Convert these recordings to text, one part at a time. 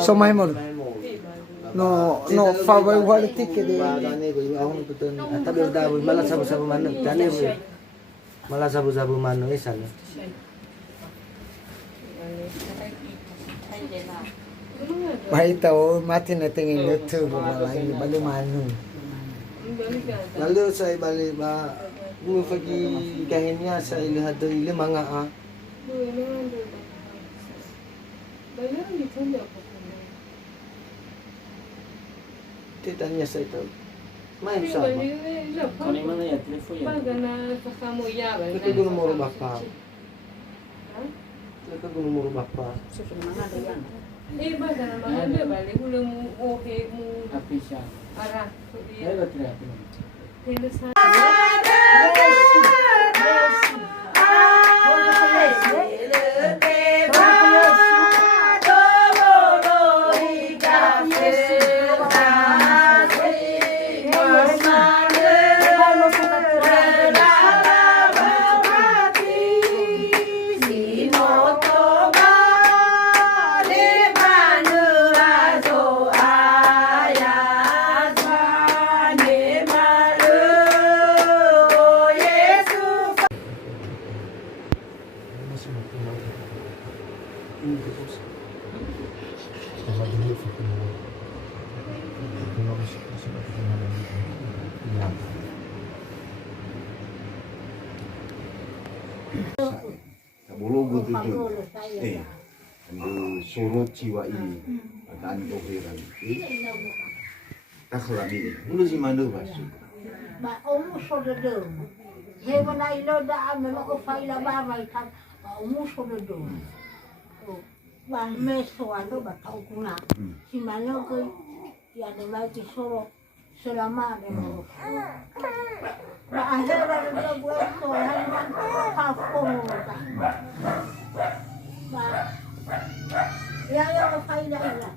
Somai mo no fa vai wala ticket de Gani ko ako putun tabi da malah sabu-sabu manu gani ko malah sabu-sabu manu isan bahita o mati na tingin YouTube malay bali manu lalu saya balik ba mo pagi kahinya sa ilihado ili mga titanya sa ito may sama Kanimana ya telepon ya? ito gulo mo baka ito gulo mo baka Api siya. Ay, ba't rin api naman? Bulugo tutu. Ando surut jiwa ini. Dan tohiran. Takhlami. Ulu si mandu basu. Ba omu so de do. He wana ilo da ame ko faila ba vai ta. Ba omu so de do. Ba meso ando ba tau kuna. Si mano ko ya de mai ti solo selama de mo. Ba ahera de do so han pa fomo ta. Ba ya yo faila ila.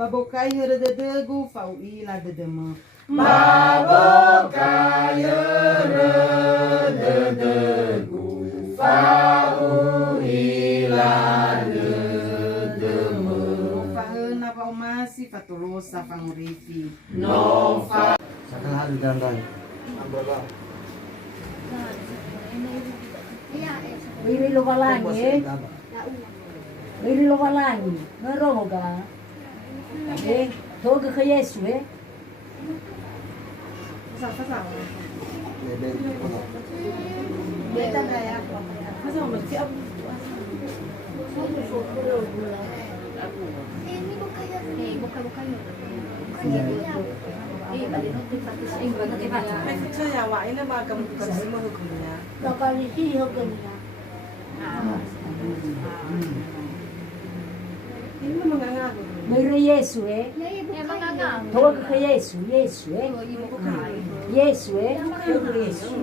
Babokai heredegu fau ila dedema. Babokai heredegu fau ila dedema. Fahena pau masi fatolosa fangurifi. No fa sakal dandan. Berapa? Biri lo walangi. Biri lo walangi. Ngeromo ga. Toga ke Yesu Beta gaya apa? Masa mau siap? Saya yawa ini magam bukan semua hukumnya. Bakal isi hukumnya. Ini memang nggak ngaku. Biri Yesu Toga ke Yesu Yesu Yesu Yesu.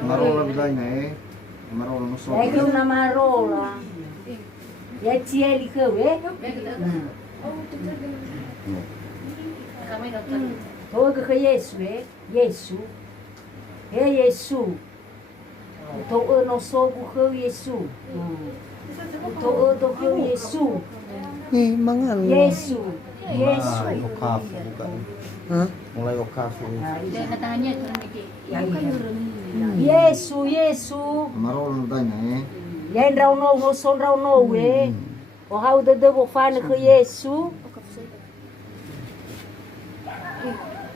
Marola bilanya Marola no so. Ya que una marola. Ya tieli ke Toga ke Yesu Yesu. Yesu. Toga no sogu ke Yesu. Toga ke Yesu. mangan Yesu. Mulai okafu bukan. Mulai okafu. Yesu. Marola no tanya Yan raw no son raw no O hau de bo fan ke Yesu.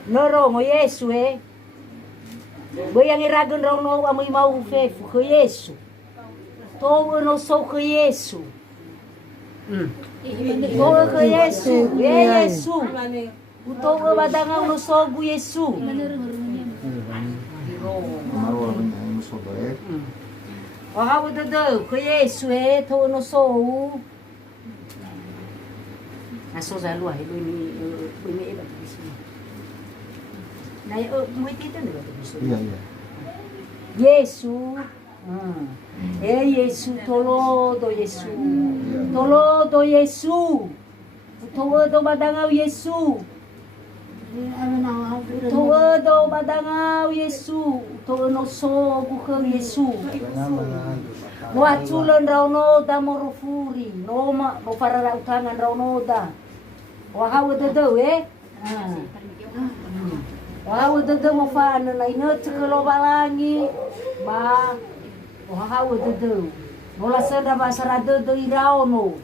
No rongo Yesu Bayang iragan raw no amoy mau fefu ke Yesu. Toa no so ke Yesu. Toa ke Yesu. Yesu. Utoa badanga no so gu Yesu. Marola ba niya no soto eh. Wahawa dada ke Yesu toa no so. Naso za luar ini iba di sini. Nah, muit itu nih Iya, iya. Yesu. Yesu tolo do Yesu. Tolo do Yesu. Toa do badangau Yesu. Toa do badangau Yesu. Toa no so buka Yesu. Mo atulon rauno da morufuri. No pararautangan rauno da. Wahawa dada Wahawa dada mo faano na inot sa kalobalangi. Ba, wahawa dada. Mula sada ba sarado do irao no.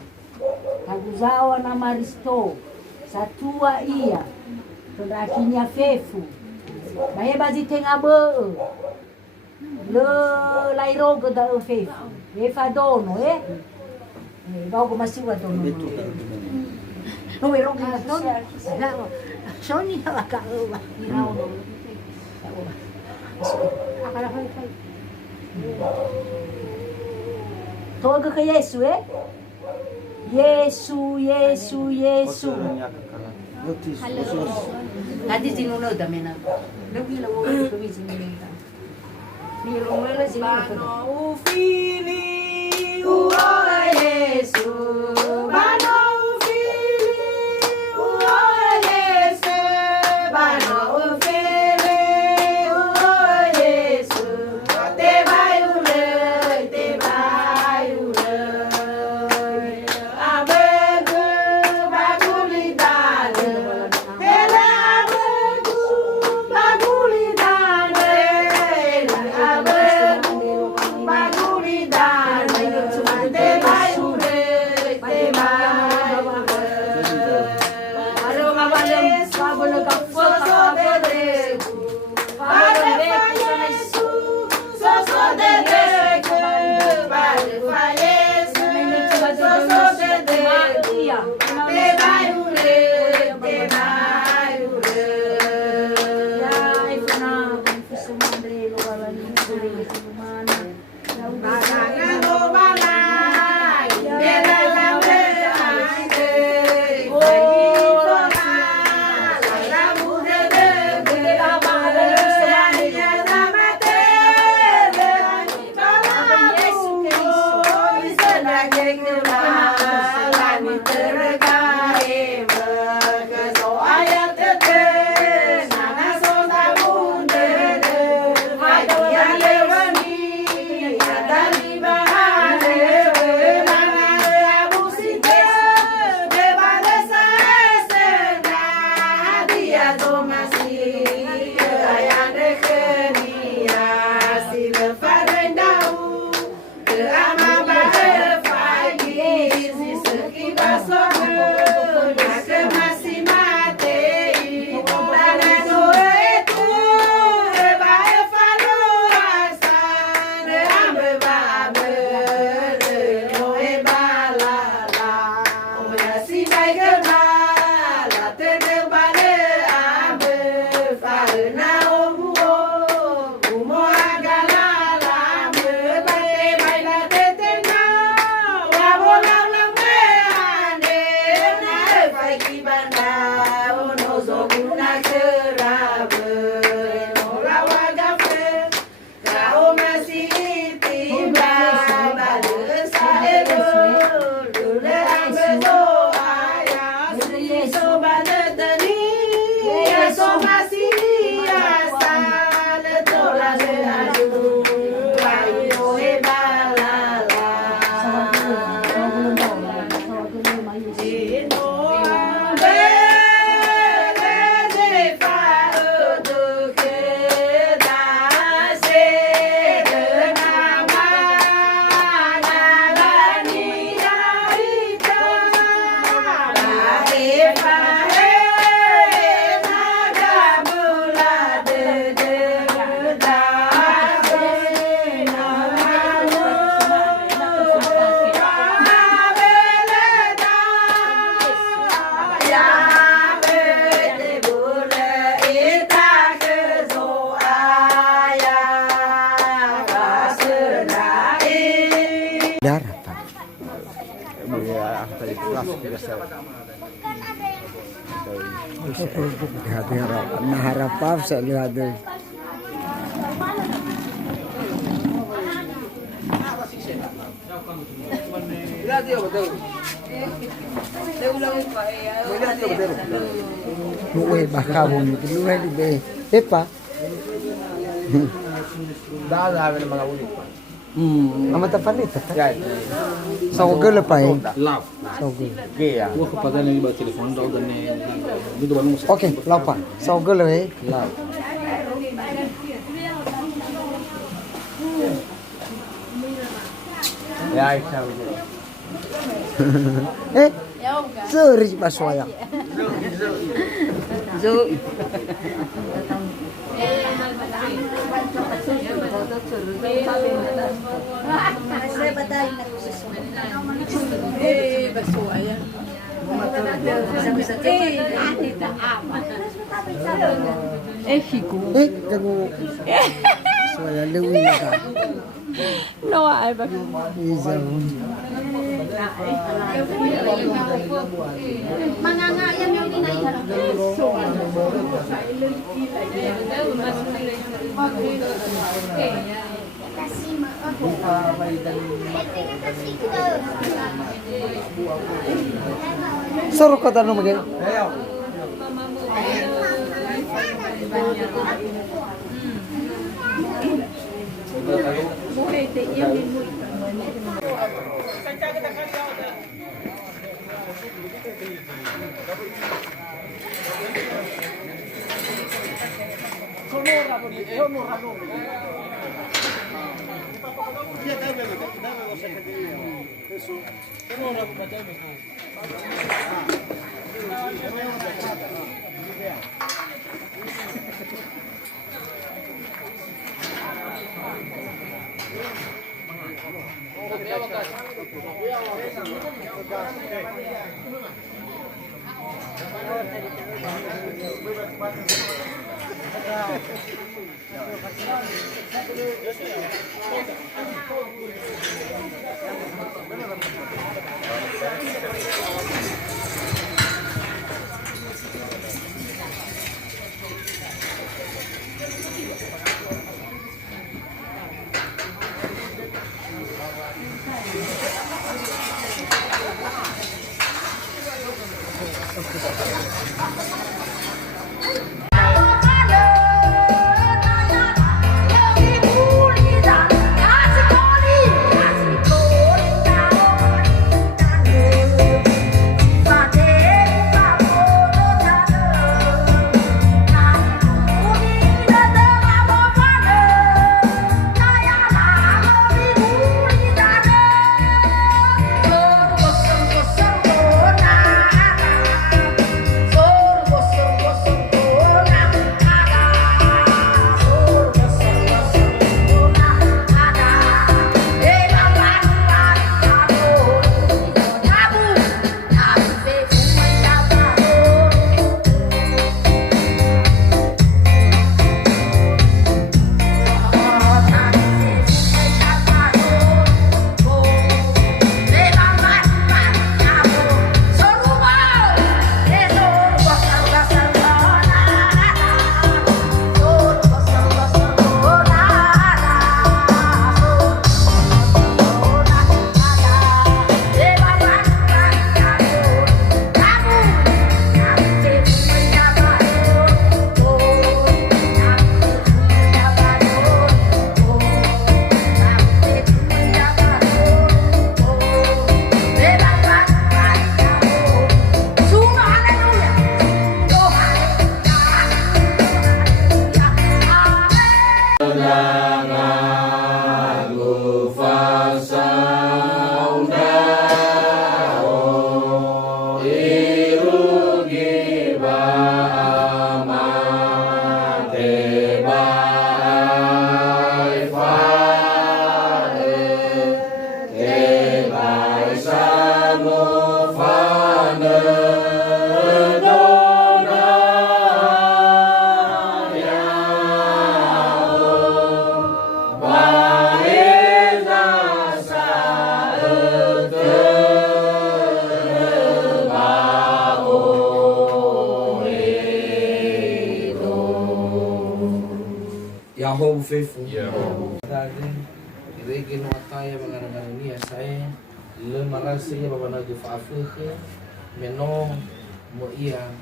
Taguzawa na maristo. Satua iya. Tundakinya fefu. Bahe bazi tenga be. Le lairo gada fefu. Efa dono Bau ko masiwa dono. No me rongi na dono. Soni na ka ba. Irao no. Akala ko kai. Toga ke Yesu Yesu, Yesu, Yesu. Tadi sinuno damena. Lewi la wo lewi sinuno. Ni lo mele sinuno. Ufili uoa Yesu. Bano ufili uoa Yesu. Bano ufili uoa Yesu. Te vai ule, te vai ule. Abegu bagulidane. Ele abegu bagulidane. Ele abegu bagulidane. Daratan. Hati harap, nah harap apa saya lihat deh. Luwe baka mo luwe di be. Epa. Dala ng mga ulit pa. Amata panita. Sa ugol pa eh. Love. Sa ugol. Kaya. Gua kepada nih bawa telepon daw dan dito ba nung Okay, lapa. Sa ugol eh. love. Ya, isaw. Eh. Sorry paswaya. Zoe. Eh, kagu. Swaya lewi ka. No, ay ba? Isa. Mangangayan yung inaiharap. Soro ka tanong magay. faithful. Daging irege no ataya mangana ni saya le marasi ya baba nagu fa Afrika meno mo ia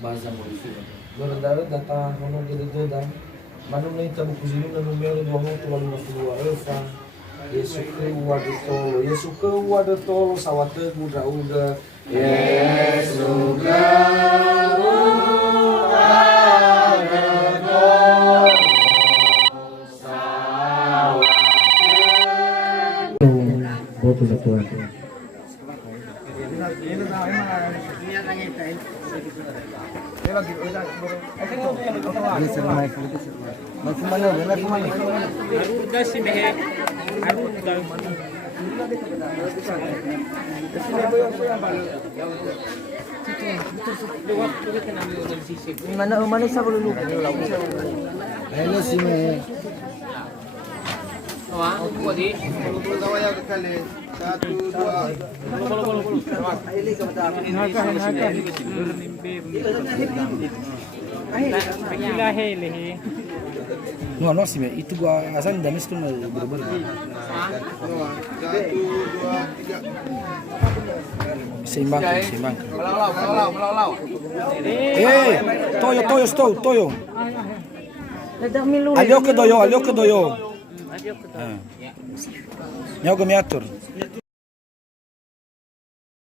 baza mo fi. Berendara data hono gede doda. Manu nei tabu kuzinu na numero do hono to walu fulua elfa. Yesu Yesu wada tolo sawate muda uda. Yesu Mana sa dulu. Hello si me. No, no sih, itu gua asal dan itu bener-bener. 1, 2, 3. Seimbang. Melalau. Toyo. Alio que doyo. Nyago me atur.